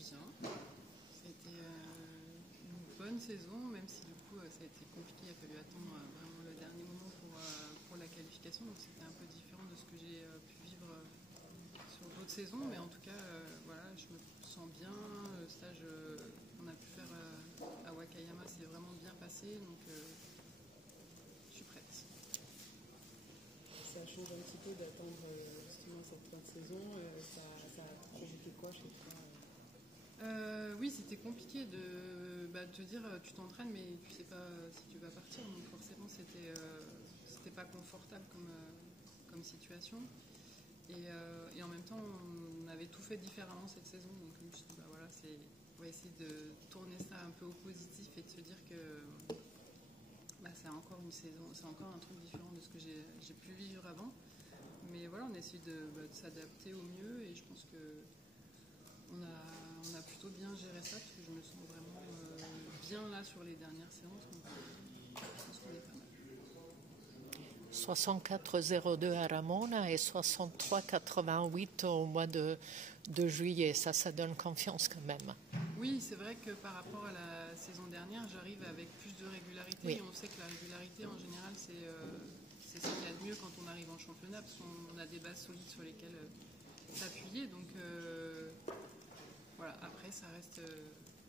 bien. Ça a été une bonne saison, même si du coup ça a été compliqué. Il a fallu attendre vraiment le dernier moment pour la qualification. Donc c'était un peu différent de ce que j'ai pu vivre sur d'autres saisons. Mais en tout cas, voilà, je me sens bien. Le stage qu'on a pu faire à Wakayama s'est vraiment bien passé. Donc je suis prête. Ça change un petit peu d'attendre justement cette fin de saison. Ça a provoqué quoi chez toi Oui, c'était compliqué de te dire tu t'entraînes mais tu sais pas si tu vas partir. Donc forcément c'était pas confortable comme situation. Et en même temps on avait tout fait différemment cette saison. Donc je me suis dit voilà, on va essayer de tourner ça un peu au positif et de se dire que c'est encore une saison, c'est encore un truc différent de ce que j'ai pu vivre avant. Mais voilà, on essaie de s'adapter au mieux et je pense que on a plutôt bien géré ça parce que je me sens vraiment bien là sur les dernières séances. Donc je pense qu'on est pas mal. 64,02 à Ramona et 63,88 au mois de juillet. Ça donne confiance quand même. Oui, c'est vrai que par rapport à la saison dernière, j'arrive avec plus de régularité. Oui. Et on sait que la régularité, en général, c'est ce qu'il y a de mieux quand on arrive en championnat, parce qu'on a des bases solides sur lesquelles s'appuyer. Donc voilà, après, ça reste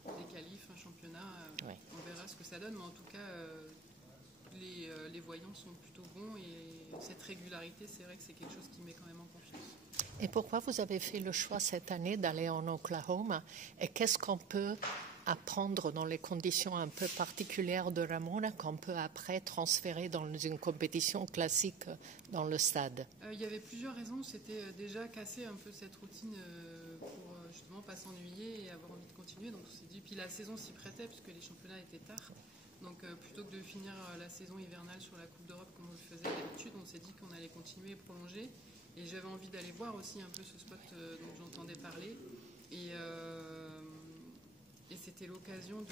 des qualifs, un championnat. Oui. On verra ce que ça donne, mais en tout cas, les voyants sont plutôt bons. Et cette régularité, c'est vrai que c'est quelque chose qui met quand même en confiance. Et pourquoi vous avez fait le choix cette année d'aller en Oklahoma? Et qu'est-ce qu'on peut apprendre dans les conditions un peu particulières de Ramona qu'on peut après transférer dans une compétition classique dans le stade? Il y avait plusieurs raisons. C'était déjà casser un peu cette routine pour justement pas s'ennuyer et avoir envie de continuer. Donc on s'est dit, puis la saison s'y prêtait puisque les championnats étaient tard. Donc plutôt que de finir la saison hivernale sur la Coupe d'Europe comme on le faisait d'habitude, on s'est dit qu'on allait continuer et prolonger. Et j'avais envie d'aller voir aussi un peu ce spot dont j'entendais parler. Et c'était l'occasion de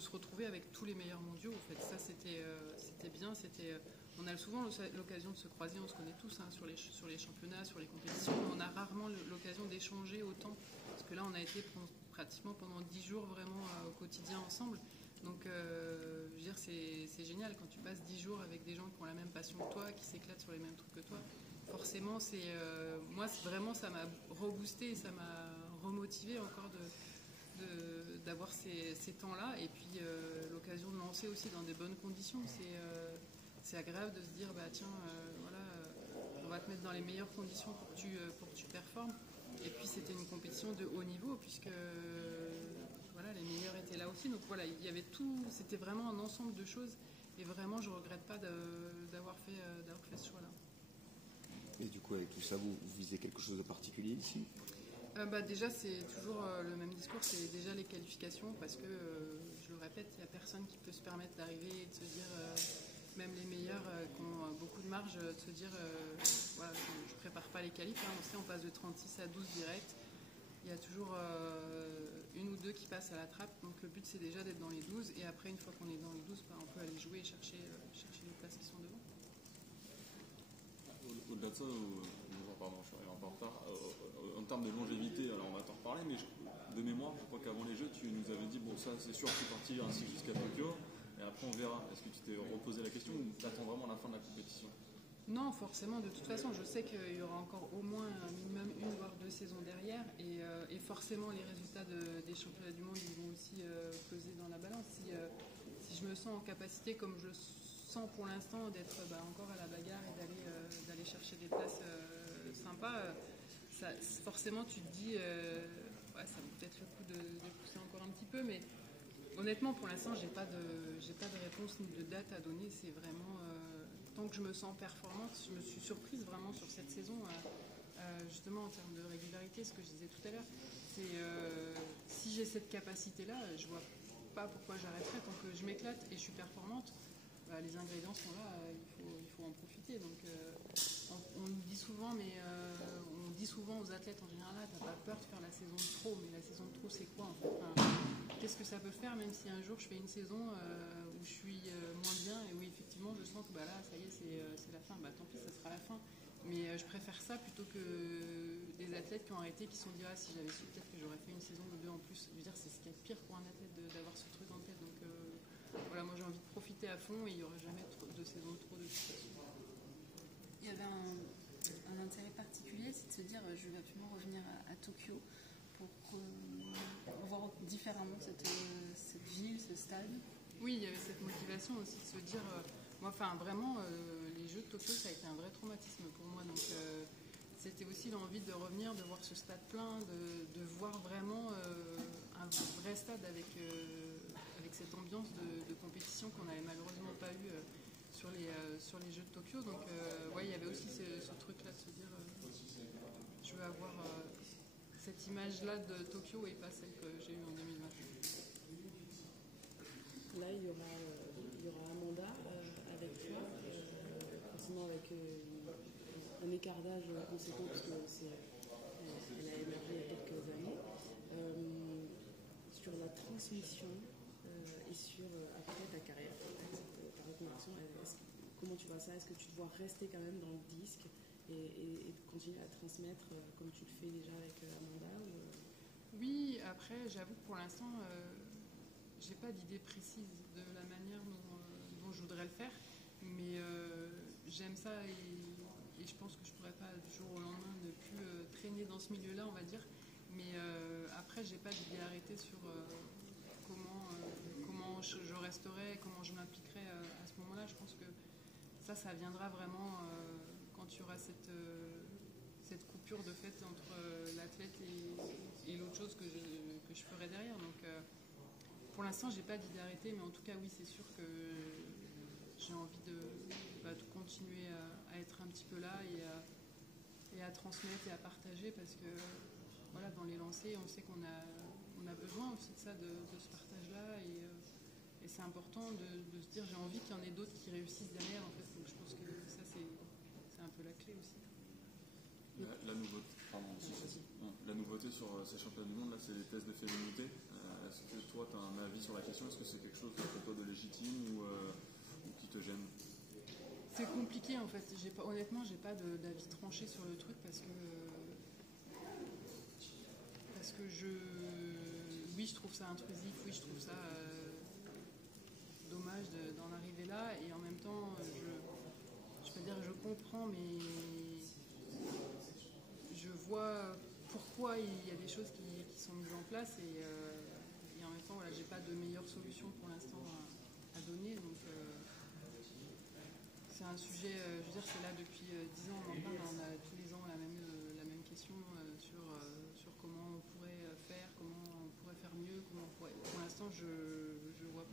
se retrouver avec tous les meilleurs mondiaux. En fait, ça c'était bien. On a souvent l'occasion de se croiser, on se connaît tous sur les championnats, sur les compétitions. On a rarement l'occasion d'échanger autant. Parce que là, on a été pratiquement pendant 10 jours vraiment au quotidien ensemble. Donc, je veux dire, c'est génial quand tu passes 10 jours avec des gens qui ont la même passion que toi, qui s'éclatent sur les mêmes trucs que toi. Forcément, moi, vraiment, ça m'a reboosté et ça m'a remotivé encore d'avoir ces temps-là. Et puis, l'occasion de lancer aussi dans des bonnes conditions. C'est agréable de se dire, tiens, voilà, on va te mettre dans les meilleures conditions pour que tu performes. Et puis, c'était une compétition de haut niveau, puisque voilà, les meilleurs étaient là aussi. Donc voilà, il y avait tout, c'était vraiment un ensemble de choses. Et vraiment, je ne regrette pas d'avoir fait ce choix-là. Et du coup, avec tout ça, vous visez quelque chose de particulier ici? Déjà, c'est toujours le même discours, c'est déjà les qualifications, parce que, je le répète, il n'y a personne qui peut se permettre d'arriver et de se dire, même les meilleurs qui ont beaucoup de marge, de se dire, voilà, je ne prépare pas les qualifs. On sait, on passe de 36 à 12 direct. Il y a toujours une ou deux qui passent à la trappe. Donc le but, c'est déjà d'être dans les 12. Et après, une fois qu'on est dans les 12, on peut aller jouer et chercher les places qui sont devant. Au-delà de ça, pardon, je suis arrivé un peu en retard. En termes de longévité, alors on va t'en reparler, mais de mémoire, je crois qu'avant les Jeux, tu nous avais dit, bon, ça c'est sûr, tu es parti ainsi jusqu'à Tokyo, et après on verra. Est-ce que tu t'es reposé la question ou tu attends vraiment la fin de la compétition? Non, forcément, de toute façon, je sais qu'il y aura encore au moins un minimum 1 voire 2 saisons derrière, et forcément les résultats des championnats du monde ils vont aussi peser dans la balance. Si je me sens en capacité, comme je le sens pour l'instant, d'être encore à la bagarre et d'aller chercher des places sympas, forcément tu te dis, ça vaut peut-être le coup de pousser encore un petit peu, mais honnêtement, pour l'instant, j'ai pas de réponse ni de date à donner. C'est vraiment tant que je me sens performante. Je me suis surprise vraiment sur cette saison, justement en termes de régularité. Ce que je disais tout à l'heure, c'est si j'ai cette capacité-là, je vois pas pourquoi j'arrêterais tant que je m'éclate et je suis performante. Les ingrédients sont là, il faut en profiter. Donc, on le dit souvent, mais on dit souvent aux athlètes en général, t'as pas peur de faire la saison de trop, mais la saison de trop, c'est quoi en fait? Qu'est-ce que ça peut faire, même si un jour je fais une saison où je suis moins bien et où effectivement je sens que là, ça y est, c'est la fin. Tant pis, ça sera la fin. Mais je préfère ça plutôt que des athlètes qui ont arrêté, qui se sont dit ah, si j'avais su, peut-être que j'aurais fait une saison ou deux en plus. Je veux dire, c'est ce qu'il y a de pire pour un athlète d'avoir ce truc en tête. Donc voilà, moi j'ai envie de profiter à fond et il n'y aura jamais de saison trop de toute façon. Il y avait un intérêt particulier, c'est de se dire je vais absolument revenir à Tokyo pour voir différemment cette ville, ce stade. Oui, il y avait cette motivation aussi de se dire, moi, enfin vraiment, les Jeux de Tokyo, ça a été un vrai traumatisme pour moi. Donc c'était aussi l'envie de revenir, de voir ce stade plein, de voir vraiment un vrai stade avec cette ambiance de compétition qu'on n'avait malheureusement pas eu sur les Jeux de Tokyo. Donc ouais, il y avait aussi ce truc-là de se dire, je veux avoir cette image-là de Tokyo et pas celle que j'ai eue en 2020. Là, il y aura Amanda avec toi, forcément avec un écart d'âge conséquent, parce qu'elle a émergé il y a quelques années. Sur la transmission et sur après ta carrière, ta reconversion, comment tu vois ça? Est-ce que tu te vois rester quand même dans le disque et continuer à transmettre comme tu le fais déjà avec Amanda Oui, après, j'avoue que pour l'instant, j'ai pas d'idée précise de la manière dont je voudrais le faire, mais j'aime ça et je pense que je pourrais pas du jour au lendemain ne plus traîner dans ce milieu-là, on va dire. Mais après, j'ai pas d'idée arrêtée sur comment je resterai, comment je m'impliquerai à ce moment-là. Je pense que ça viendra vraiment quand il y aura cette coupure de fait entre l'athlète et l'autre chose que je ferai derrière. Donc pour l'instant, j'ai pas d'idée arrêtée, mais en tout cas, oui, c'est sûr que j'ai envie de continuer à être un petit peu là et à transmettre et à partager parce que voilà, dans les lancers, on sait qu'on a besoin aussi de ça, de ce partage-là et c'est important de se dire j'ai envie qu'il y en ait d'autres qui réussissent derrière en fait. Donc je pense que ça c'est un peu la clé aussi. La nouveauté sur ces championnats du monde, là, c'est les tests de féminité. Est-ce que toi, tu as un avis sur la question? Est-ce que c'est quelque chose pour toi de légitime ou qui te gêne? C'est compliqué en fait. Honnêtement, j'ai pas d'avis tranché sur le truc parce que oui, je trouve ça intrusif, oui, je trouve ça dommage d'en arriver là et en même temps, je peux dire je comprends, mais je vois pourquoi il y a des choses qui sont mises en place et en même temps, voilà, j'ai pas de meilleure solution pour l'instant à donner. Donc c'est un sujet, je veux dire, c'est là depuis 10 ans, on en parle, on a tous les ans la même question sur comment on pourrait faire, comment on pourrait faire mieux, pour l'instant, je vois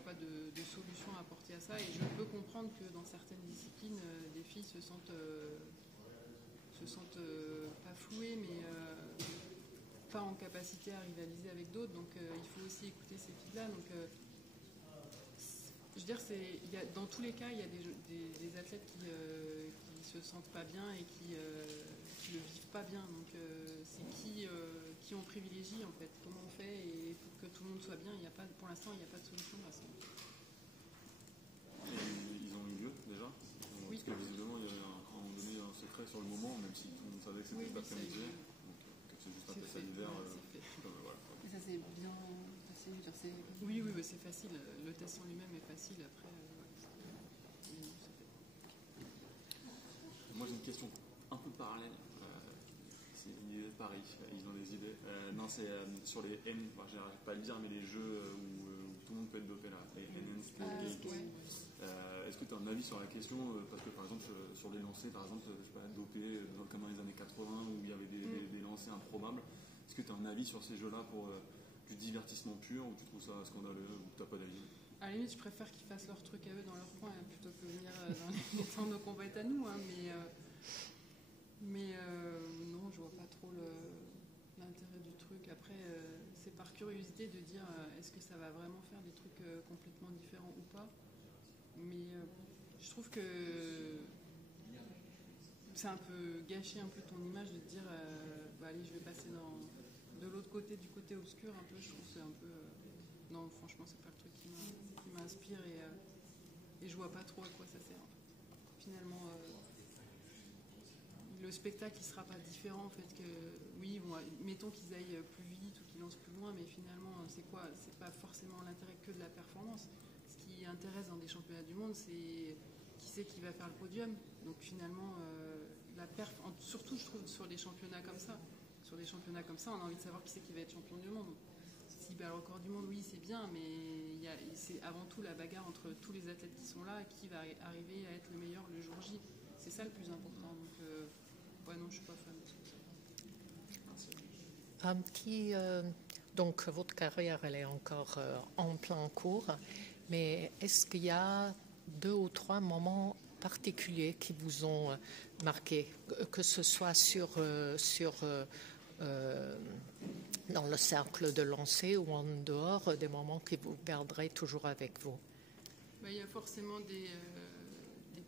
pas de solution à apporter à ça et je peux comprendre que dans certaines disciplines, des filles se sentent pas flouées, mais pas en capacité à rivaliser avec d'autres. Donc il faut aussi écouter ces filles-là. Donc je veux dire, dans tous les cas, il y a des athlètes qui se sentent pas bien et qui le vivent pas bien. Donc c'est qui on privilégie en fait, comment on fait et pour que tout le monde soit bien. Pour l'instant, il n'y a pas de solution à ça. Ils ont eu lieu déjà? Oui. Parce que visiblement, il y avait à un moment donné un secret sur le moment, même si tout le monde savait que c'était cet après-midi. Donc c'est juste un test sanitaire. Voilà. Et ça c'est bien passé. Oui, c'est facile. Le test en lui-même est facile. Après, moi j'ai une question un peu parallèle. C'est l'idée de Paris. Ils ont des idées. Non, c'est sur les N. J'arrive pas à le dire, mais les jeux où tout le monde peut être dopé là. Les NN Games. Est-ce que tu as un avis sur la question? Parce que par exemple sur les lancers, par exemple, je sais pas, dopé comme dans les années 80 où il y avait des lancers improbables. Est-ce que tu as un avis sur ces jeux-là pour du divertissement pur ou tu trouves ça scandaleux ou tu n'as pas d'avis? à la limite, je préfère qu'ils fassent leur truc à eux dans leur coin plutôt que venir dans nos combats à nous. Hein, mais non, je vois pas trop l'intérêt du truc. Après, c'est par curiosité de dire est-ce que ça va vraiment faire des trucs complètement différents ou pas. Mais je trouve que c'est un peu gâcher un peu ton image de te dire allez, je vais passer de l'autre côté, du côté obscur un peu. Je trouve que c'est un peu non, franchement, c'est pas le truc qui m'inspire et je vois pas trop à quoi ça sert. finalement le spectacle il sera pas différent en fait que oui bon, mettons qu'ils aillent plus vite ou qu'ils lancent plus loin, mais finalement c'est pas forcément l'intérêt que de la performance. Ce qui intéresse dans des championnats du monde, c'est qui c'est qui va faire le podium. Donc finalement la perf, surtout je trouve sur des championnats comme ça, on a envie de savoir qui c'est qui va être champion du monde. Si le record du monde, oui, c'est bien, mais c'est avant tout la bagarre entre tous les athlètes qui sont là, qui va arriver à être le meilleur le jour J. C'est ça le plus important. Donc, ouais, non, je suis pas fan de ça. Donc, votre carrière, elle est encore en plein cours, mais est-ce qu'il y a 2 ou 3 moments particuliers qui vous ont marqué, que ce soit dans le cercle de lancer ou en dehors, des moments que vous garderez toujours avec vous? Il y a forcément des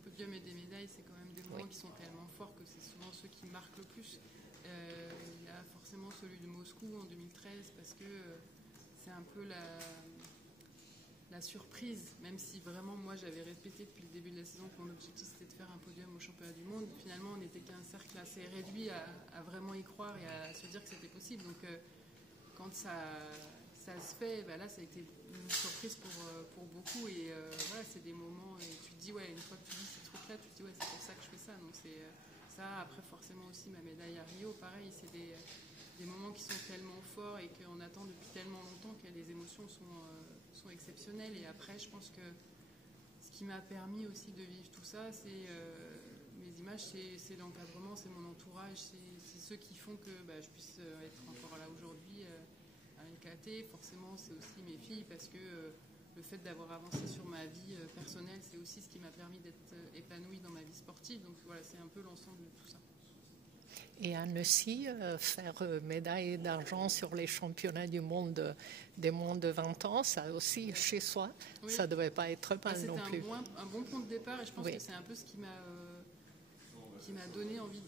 podiums et des médailles, c'est quand même des moments qui sont tellement forts que c'est souvent ceux qui marquent le plus. Il y a forcément celui de Moscou en 2013 parce que c'est un peu la surprise, même si vraiment moi j'avais répété depuis le début de la saison que mon objectif c'était de faire un podium au championnat du monde. Finalement on n'était qu'un cercle assez réduit à vraiment y croire et à se dire que c'était possible. Donc quand ça se fait, là ça a été une surprise pour beaucoup et voilà, c'est des moments et tu te dis ouais, une fois que tu dis ces trucs là tu te dis ouais, c'est pour ça que je fais ça. Donc c'est ça. Après forcément aussi ma médaille à Rio, pareil, c'est des moments qui sont tellement forts et qu'on attend depuis tellement longtemps que les émotions sont exceptionnelles. Et après je pense que ce qui m'a permis aussi de vivre tout ça, c'est mes images, c'est l'encadrement, c'est mon entourage, c'est ceux qui font que je puisse être encore là aujourd'hui à LKT. Forcément c'est aussi mes filles parce que le fait d'avoir avancé sur ma vie personnelle, c'est aussi ce qui m'a permis d'être épanouie dans ma vie sportive. Donc voilà, c'est un peu l'ensemble de tout ça. Et à Annecy, faire médaille d'argent sur les championnats du monde des moins de 20 ans, ça aussi, chez soi, oui. Ça ne devait pas être mal non plus. C'était un bon point de départ et je pense que c'est un peu ce qui m'a donné envie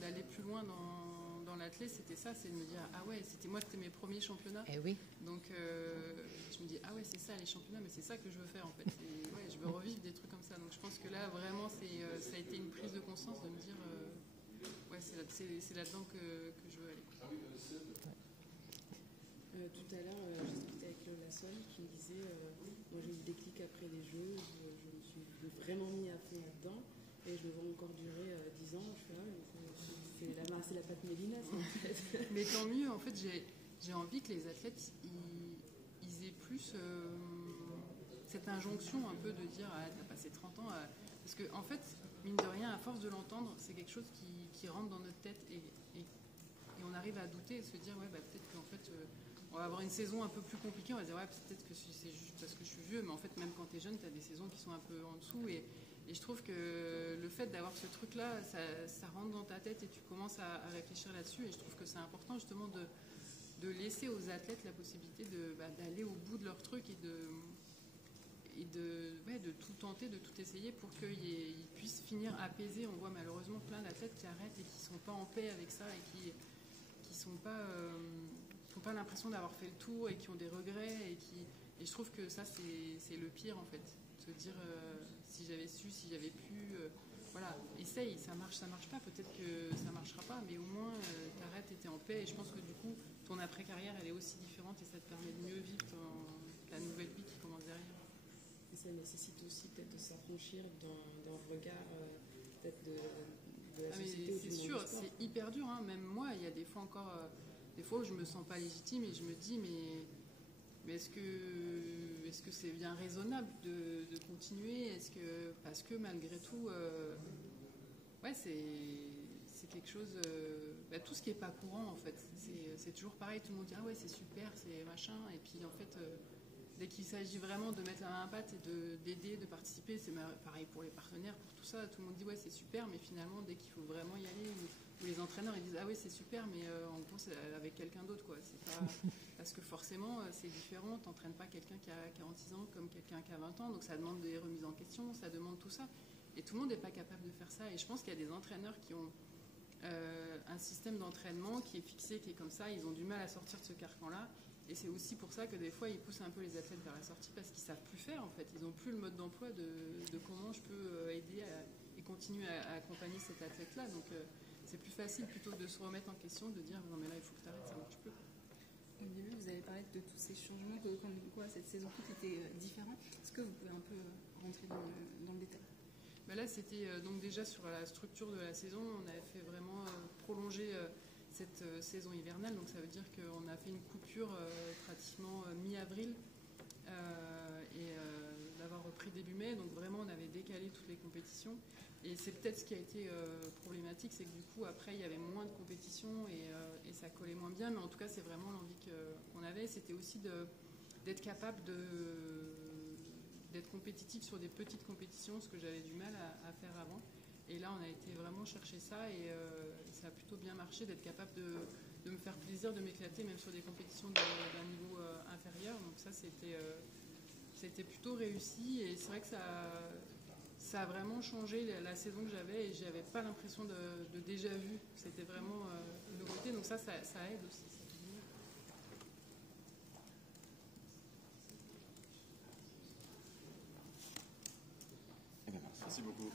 d'aller plus loin dans l'athlète. C'était ça, c'est de me dire, ah ouais, c'était moi, c'était mes premiers championnats. Et oui. Donc je me dis, ah ouais, c'est ça les championnats, mais c'est ça que je veux faire en fait. Ouais, je veux revivre des trucs comme ça. Donc je pense que là, vraiment, ça a été une prise de conscience de me dire... ouais, c'est là-dedans que je veux aller. Tout à l'heure, je discutais avec Lola Sol qui me disait moi j'ai eu le déclic après les Jeux, je me suis vraiment mis à fond là-dedans et je me vois encore durer 10 ans. Je fais c'est la patte Mélina, en fait. Mais tant mieux, en fait, j'ai envie que les athlètes ils aient plus cette injonction un peu de dire ah, t'as passé 30 ans. Parce que, en fait, mine de rien, à force de l'entendre, c'est quelque chose qui rentre dans notre tête et on arrive à douter et se dire ouais, peut-être qu'en fait on va avoir une saison un peu plus compliquée, on va dire ouais, peut-être que c'est juste parce que je suis vieux, mais en fait même quand tu es jeune tu as des saisons qui sont un peu en dessous et je trouve que le fait d'avoir ce truc là ça rentre dans ta tête et tu commences à réfléchir là-dessus et je trouve que c'est important justement de laisser aux athlètes la possibilité d'aller au bout de leur truc et de tout tenter, de tout essayer pour qu'ils puissent finir apaisés. On voit malheureusement plein d'athlètes qui arrêtent et qui ne sont pas en paix avec ça et qui n'ont pas l'impression d'avoir fait le tour et qui ont des regrets et je trouve que ça c'est le pire en fait. Se dire si j'avais su, si j'avais pu, voilà, essaye, ça marche pas, peut-être que ça marchera pas, mais au moins t'arrêtes et t'es en paix et je pense que du coup ton après-carrière elle est aussi différente et ça te permet de mieux vivre la nouvelle vie qui commence derrière. Et ça nécessite aussi peut-être de s'affranchir dans le regard peut-être de la société. C'est sûr, c'est hyper dur, hein. Même moi, il y a des fois encore, des fois où je me sens pas légitime et je me dis mais est-ce que c'est bien raisonnable de continuer? Parce que malgré tout, ouais, c'est quelque chose, tout ce qui est pas courant en fait, c'est toujours pareil. Tout le monde dit ah ouais c'est super, c'est machin, et puis en fait. Dès qu'il s'agit vraiment de mettre la main à la pâte et d'aider, de participer, c'est pareil pour les partenaires, pour tout ça, tout le monde dit ouais c'est super, mais finalement dès qu'il faut vraiment y aller, ou les entraîneurs ils disent ah oui c'est super, mais en gros c'est avec quelqu'un d'autre quoi. C'est pas parce que forcément c'est différent, t'entraînes pas quelqu'un qui a 46 ans comme quelqu'un qui a 20 ans, donc ça demande des remises en question, ça demande tout ça, et tout le monde n'est pas capable de faire ça. Et je pense qu'il y a des entraîneurs qui ont un système d'entraînement qui est fixé, qui est comme ça, ils ont du mal à sortir de ce carcan-là. Et c'est aussi pour ça que des fois, ils poussent un peu les athlètes vers la sortie parce qu'ils ne savent plus faire, en fait. Ils n'ont plus le mode d'emploi de comment je peux aider et continue à accompagner cet athlète-là. Donc c'est plus facile plutôt de se remettre en question, de dire non mais là il faut que tu arrêtes, ça marche plus. Au début, vous avez parlé de tous ces changements, quand cette saison tout était différent. Est-ce que vous pouvez un peu rentrer dans le détail? Là, c'était donc déjà sur la structure de la saison. On avait fait vraiment prolonger cette saison hivernale. Donc ça veut dire qu'on a fait une coupure pratiquement mi-avril et d'avoir repris début mai. Donc vraiment, on avait décalé toutes les compétitions. Et c'est peut-être ce qui a été problématique, c'est que du coup, après, il y avait moins de compétitions et ça collait moins bien. Mais en tout cas, c'est vraiment l'envie qu'on avait. C'était aussi d'être capable d'être compétitif sur des petites compétitions, ce que j'avais du mal à faire avant. Et là, on a été vraiment chercher ça et ça a plutôt bien marché, d'être capable de me faire plaisir, de m'éclater, même sur des compétitions d'un niveau inférieur. Donc ça, c'était plutôt réussi et c'est vrai que ça a vraiment changé la saison que j'avais et j'avais pas l'impression de déjà vu. C'était vraiment une nouveauté, donc ça aide aussi. Merci beaucoup.